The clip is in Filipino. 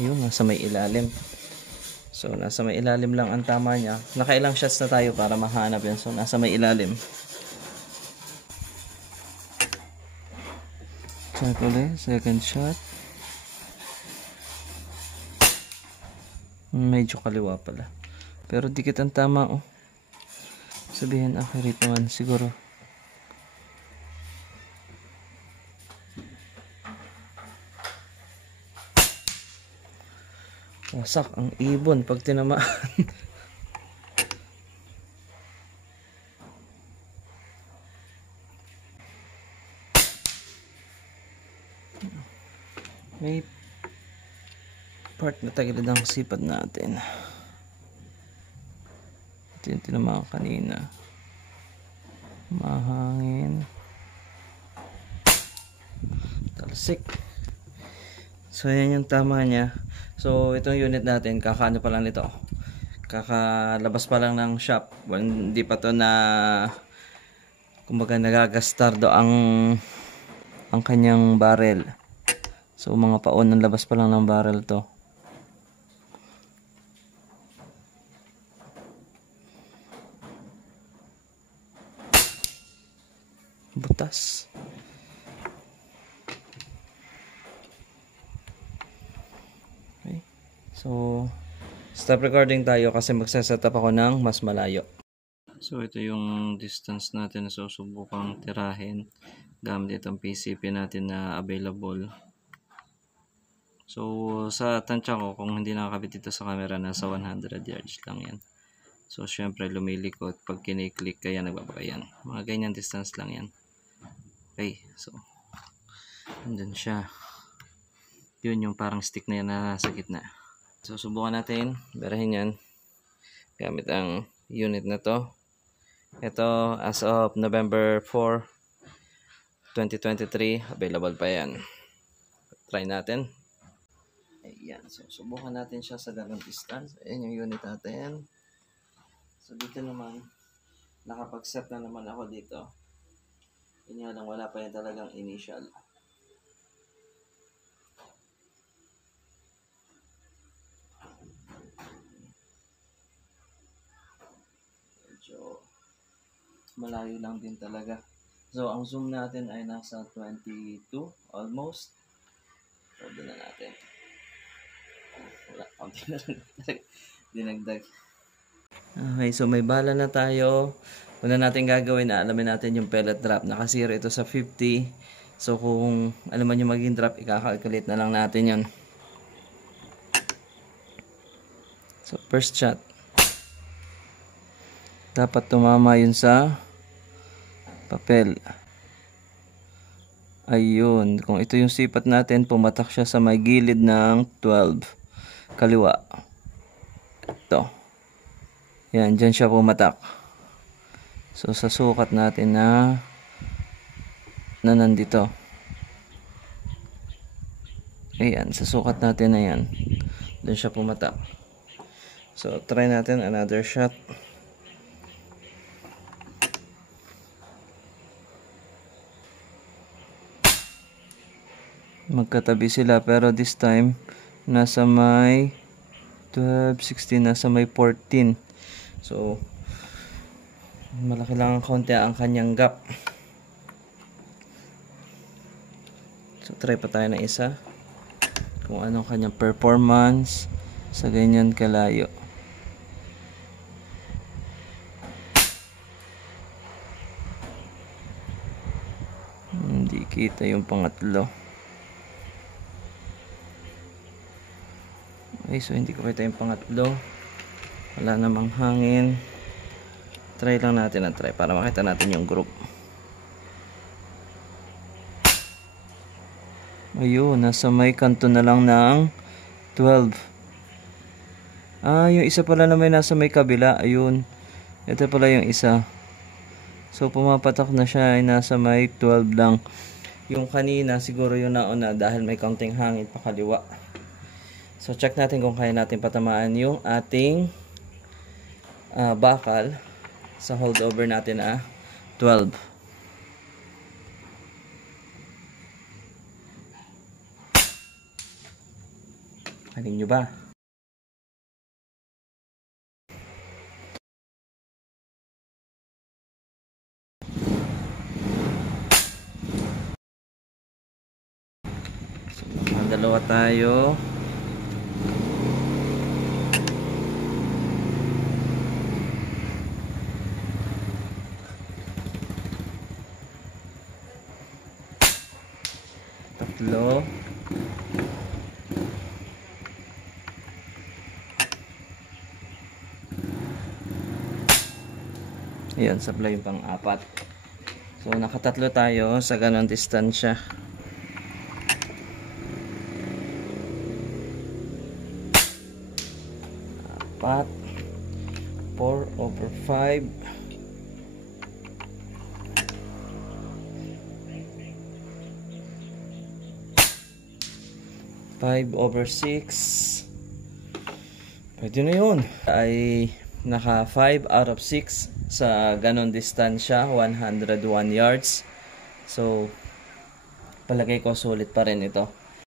Ayun, nasa may ilalim. So, nasa may ilalim lang ang tama niya. Nakailang shots na tayo para mahanap yan. So, nasa may ilalim. Check ulit. Second shot. Medyo kaliwa pala. Pero dikit ang tama, oh. Sabihin, accurate naman siguro. Wasak ang ibon pag tinamaan. May part na tagilid ang sipad natin. Ito yung tinamaan kanina. Mahangin. Talsik. So yan yung tama niya. So itong unit natin, kakaano pa lang nito. Kakalabas pa lang ng shop. Well, hindi pa to na kumbaga nagagastardo ang kanyang barrel. So mga paon ng labas pa lang ng barrel to. Butas. Okay. So stop recording tayo kasi magsaset up ako ng mas malayo. So ito yung distance natin na susubukang tirahin gamit itong PCP natin na available. So sa tansya ko, kung hindi nakakabit dito sa camera, nasa 100 yards lang yan. So syempre lumilikot pag kiniklik kaya nagbabaka yan. Mga ganyan distance lang yan. Okay, so andun siya. Yun yung parang stick na yan na nasa gitna. So subukan natin barahin yan gamit ang unit na to. Ito as of November 4, 2023, available pa yan. Try natin. Ayan, so subukan natin siya sa ganung distance. Ayan yung unit natin. So dito naman, nakapag-set na naman ako dito. Yun nga lang, wala pa yung talagang initial. Medyo malayo lang din talaga. So ang zoom natin ay nasa 22 almost. So doon na natin. Wala, konti na lang dinagdag. Okay, so may bala na tayo. Una natin gagawin na alamin natin yung pellet drop. Nakasira ito sa 50. So kung alam mo yung maging drop, ikakalculate na lang natin yun. So first shot. Dapat tumama yun sa papel. Ayun. Kung ito yung sipat natin, pumatak siya sa may gilid ng 12. Kaliwa. Ito. Yan, dyan siya pumatak. So sa sukat natin na nandito. Ayan, sa sukat natin na yan. Dyan siya pumatak. So try natin another shot. Magkatabi sila pero this time nasa may 12, 16, nasa may 14. So malaki lang ang konti ang kanyang gap. So try pa tayo ng isa kung anong kanyang performance sa ganyan kalayo. Hindi kita yung pangatlo. Okay, so hindi ko kita yung pangatlo. Wala namang hangin. Try lang natin ang try para makita natin yung group. Ayun, nasa may kanto na lang ng 12. Yung isa pala na may nasa may kabila. Ayun, ito pala yung isa. So pumapatak na siya ay nasa may 12 lang. Yung kanina siguro yung nauna dahil may kaunting hangin pa kaliwa. So check natin kung kaya natin patamaan yung ating bakal sa holdover natin na 12. Galing nyo ba? So, dalawa tayo. Tatlo. Ayan, supply yung pang-apat. So, nakatatlo tayo sa ganong distansya. Apat. 4/5. 5/6. Pwede na yun. Ay naka 5/6 sa ganon distansya, 101 yards. So, palagay ko sulit pa rin ito.